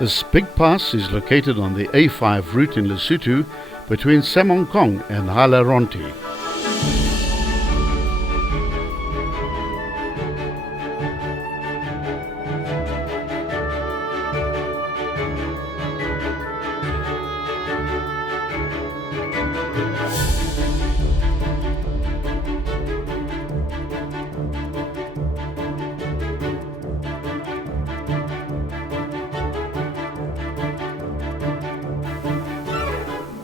This big pass is located on the A5 route in Lesotho between Semankong and Halaronti.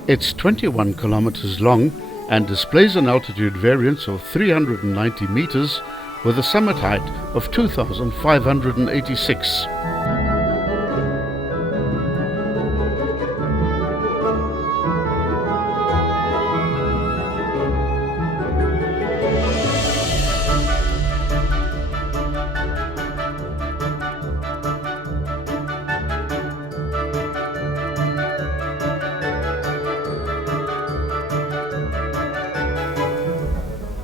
It's 21 kilometers long and displays an altitude variance of 390 meters with a summit height of 2,586.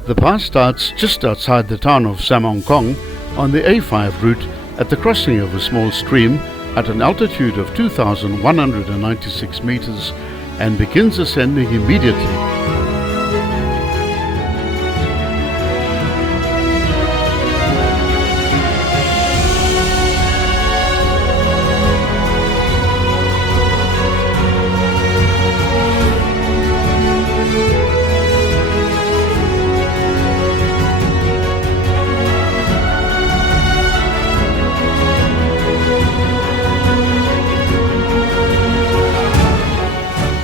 The pass starts just outside the town of Semankong on the A5 route at the crossing of a small stream at an altitude of 2,196 meters and begins ascending immediately.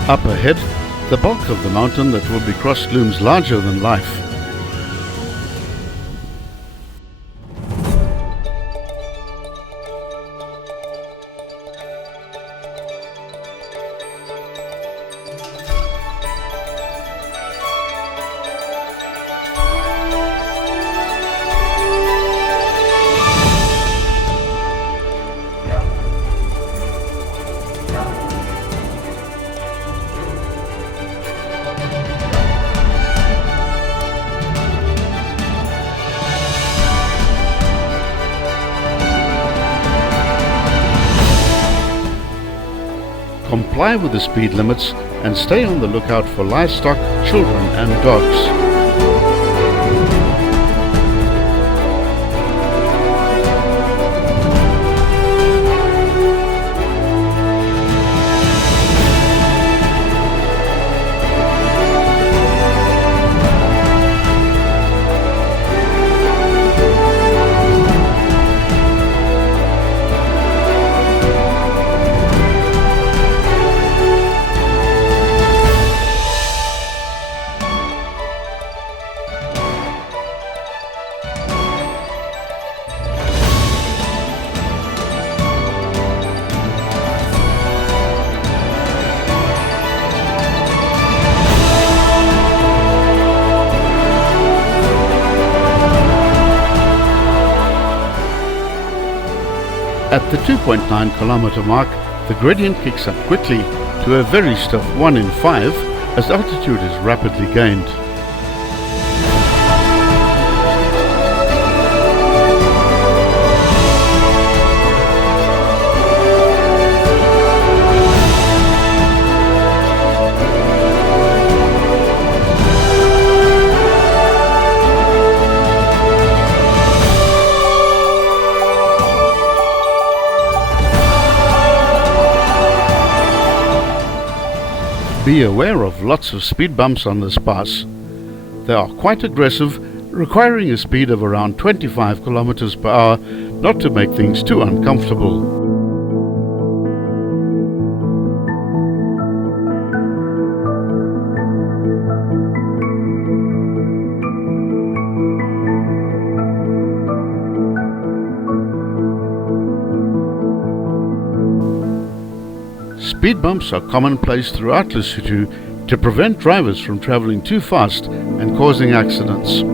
Up ahead, the bulk of the mountain that will be crossed looms larger than life. Comply with the speed limits and stay on the lookout for livestock, children and dogs. At the 2.9 kilometer mark, the gradient kicks up quickly to a very stiff 1 in 5 as altitude is rapidly gained. Be aware of lots of speed bumps on this pass. They are quite aggressive, requiring a speed of around 25 kilometers per hour not to make things too uncomfortable. Speed bumps are commonplace throughout Lesotho to prevent drivers from traveling too fast and causing accidents.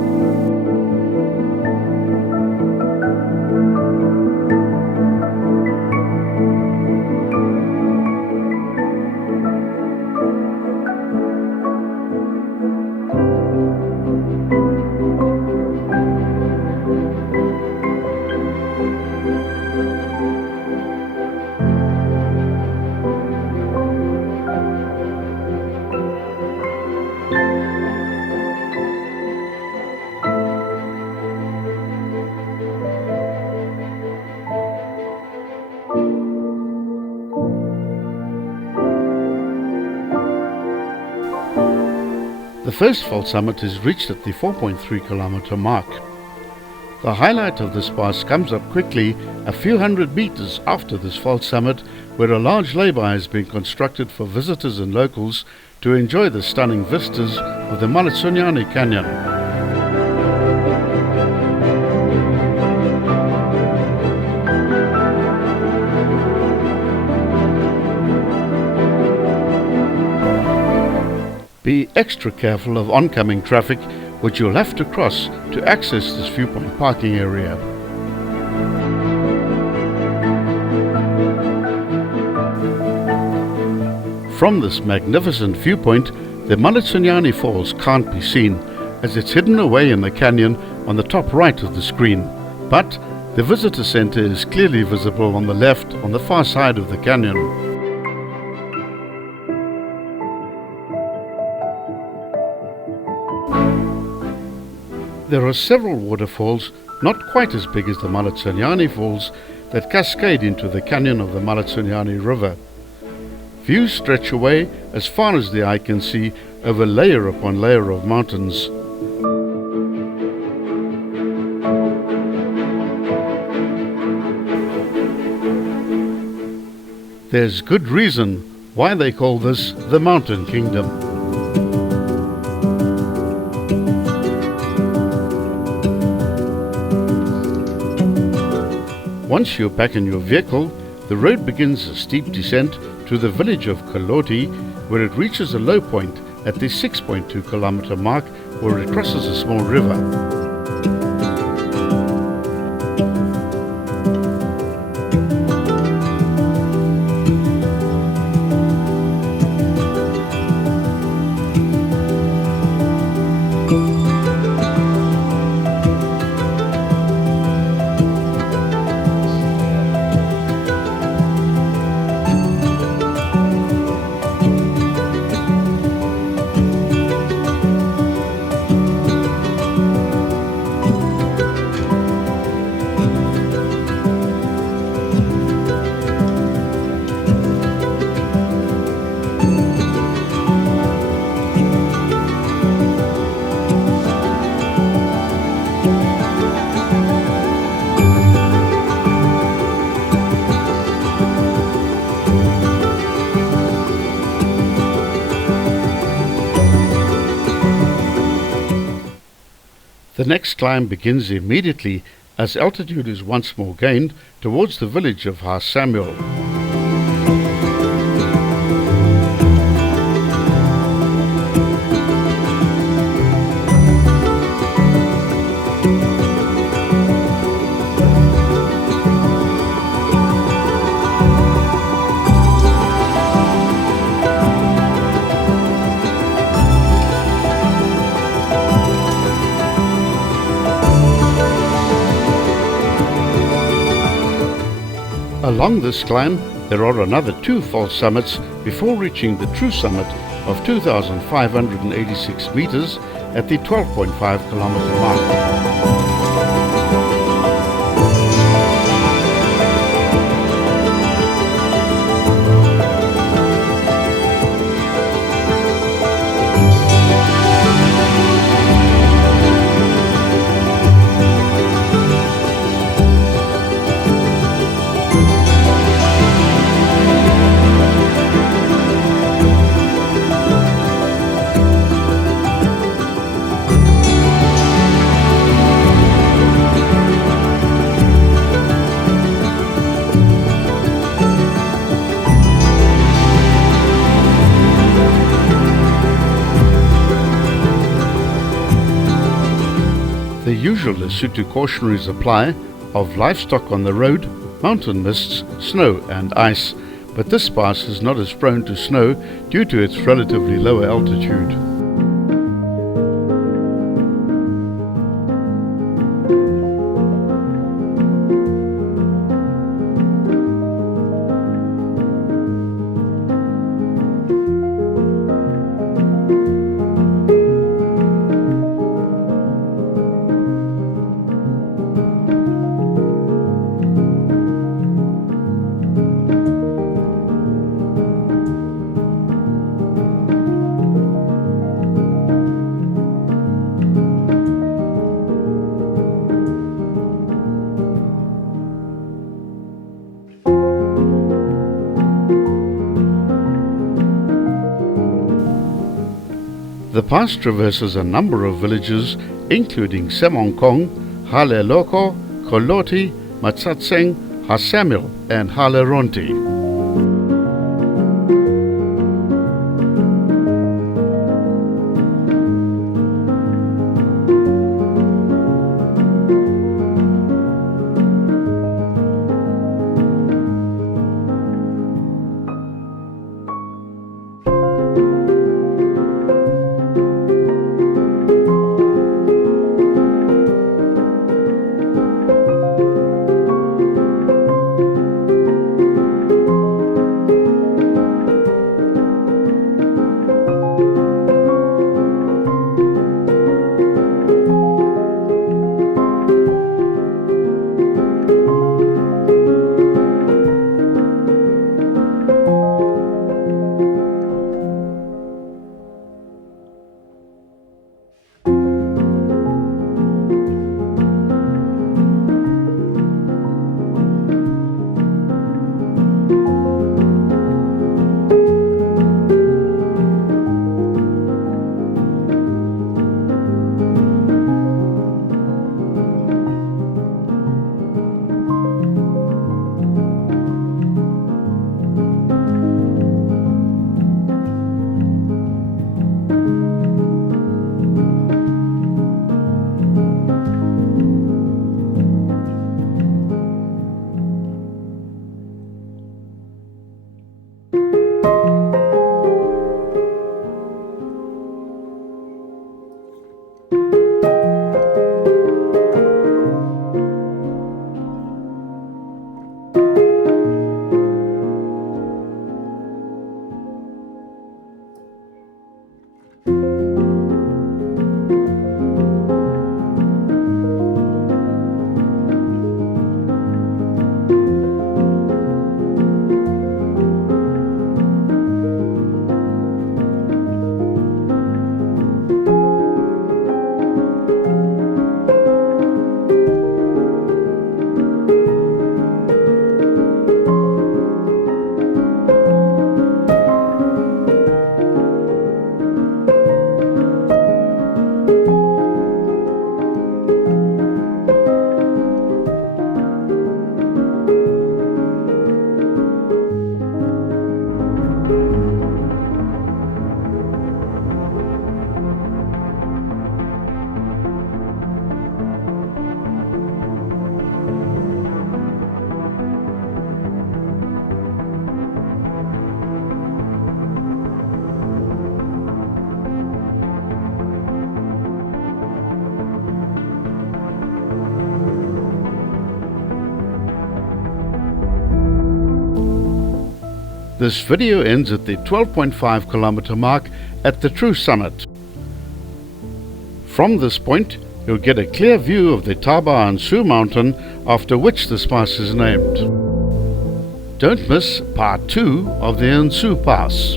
first false summit is reached at the 4.3 kilometer mark. The highlight of this pass comes up quickly a few hundred meters after this false summit, where a large lay-by has been constructed for visitors and locals to enjoy the stunning vistas of the Maletsunyane Canyon. Be extra careful of oncoming traffic, which you'll have to cross to access this viewpoint parking area. From this magnificent viewpoint, the Maletsunyane Falls can't be seen, as it's hidden away in the canyon on the top right of the screen, but the visitor center is clearly visible on the left on the far side of the canyon. There are several waterfalls, not quite as big as the Maletsunyane Falls, that cascade into the canyon of the Maletsunyane River. Views stretch away as far as the eye can see over layer upon layer of mountains. There's good reason why they call this the Mountain Kingdom. Once you're back in your vehicle, the road begins a steep descent to the village of Koloti, where it reaches a low point at the 6.2 kilometer mark, where it crosses a small river. The next climb begins immediately as altitude is once more gained towards the village of Har Samuel. Along this climb, there are another 2 false summits before reaching the true summit of 2,586 meters at the 12.5 kilometer mark. The usual Lesotho cautionaries apply of livestock on the road, mountain mists, snow and ice, but this pass is not as prone to snow due to its relatively lower altitude. pass traverses a number of villages including Semongkong, Haleloko, Koloti, Matsatseng, Hasamil and Haleronti. This video ends at the 12.5 kilometer mark at the true summit. From this point, you'll get a clear view of the Taba Nts'o mountain, after which this pass is named. Don't miss part 2 of the Nts'o Pass.